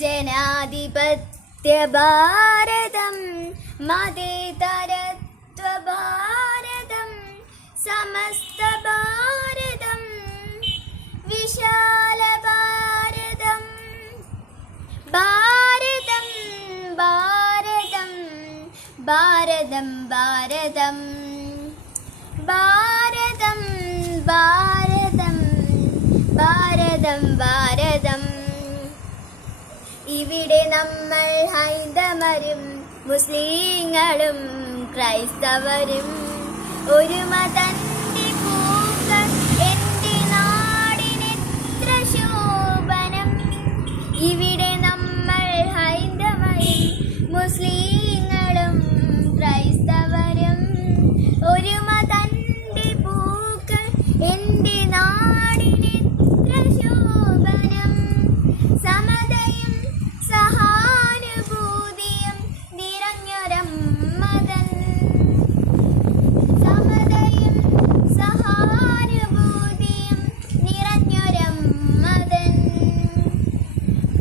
ജനാധിപത്യ ഭാരതം, മതേതരത്വ ഭാരതം, സമസ്ത ഭാരതം, വിശാല ഭാരതം. ഭാരതം ഭാരതം ഭാരതം ഭാരതം ഭാരതം ഭാരതം ഭാരതം ഭാരതം. ഇവിടെ നമ്മൾ ഹൈന്ദവരും മുസ്ലിങ്ങളും ക്രൈസ്തവരും ഒരു മതന്റെ പൂക്കൾ എൻ്റെ നാടിനെത്ര ശോഭനം. ഇവിടെ നമ്മൾ ഹൈന്ദവരും മുസ്ലിങ്ങളും ക്രൈസ്തവരും ഒരു മതന്റെ പൂക്കൾ എൻ്റെ നാടിനെത്ര ശോഭനം. സമതയും സഹാനുഭൂതിയും നിറഞ്ഞൊരമ്മതൻ, സമതയും സഹാനുഭൂതിയും നിറഞ്ഞൊരമ്മതൻ.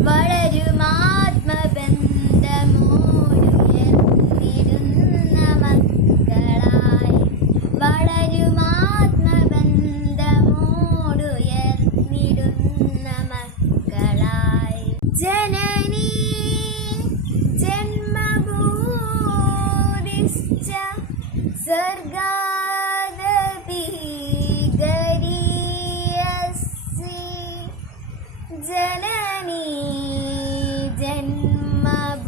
വളരുമാത്മബന്ധമോടുയർന്നിടുന്ന മക്കളായി, വളരുമാത്മബന്ധമോടുയർന്നിടുന്ന മക്കളായി. ജനനീ ജന്മഭൂതിശ്ച സ്വർഗാദപി ഗരീയസി. ജനനീ ജന്മഭൂതിശ്ച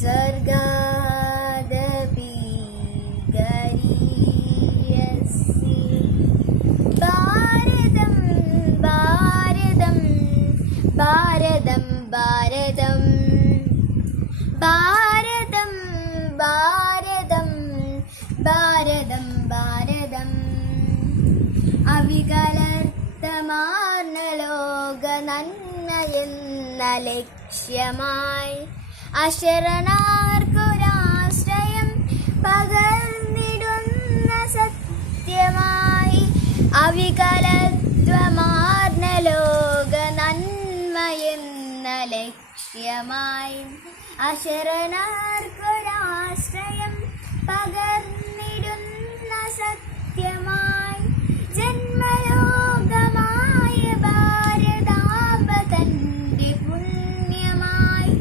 സ്വർഗാദപി ഗരീയസി. ഭാരതം ഭാരതം ഭാരതം ഭാരതം ഭാരതം ഭാരതം ഭാരതം ഭാരതം. അവികലർത്തമാർന്ന ലോക നന്മയെന്ന ലക്ഷ്യമായി അശരണാർക്കൊരാശ്രയം പകർന്നിടുന്ന സത്യമായി. അവികലത്വമാർന്ന ലോക നന്മയെന്ന ലക്ഷ്യമായി അശരണാർക്കൊരാശ്രയം പകർന്നിടുന്ന സത്യമായി. ജന്മലോകമായ ഭാരതാംബ തന്റെ പുണ്യമായി,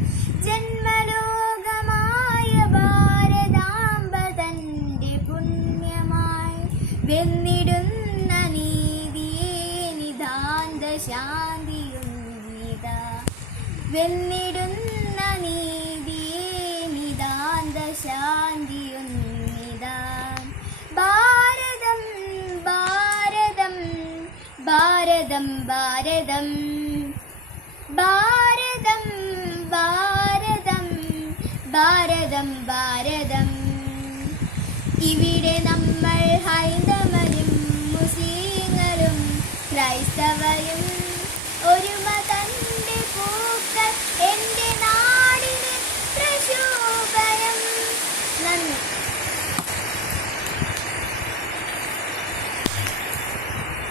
ജന്മലോകമായ ഭാരതാംബ തന്റെ പുണ്യമായി. വെന്നിടുന്ന നീതിയേ നിതാന്ത ശാന്തിയുന്നിതാ, വെന്നിടുന്ന നീതിയേ നിതാന്ത ശാന്തിയുന്നിതാ. ഭാരതം ഭാരതം ഭാരതം ഭാരതം ഭാരതം ഭാരതം ഭാരതം ഭാരതം. ഇവിടെ നമ്മൾ ഹൈന്ദവരും മുസ്ലിങ്ങളും ക്രൈസ്തവരും ഒരു മത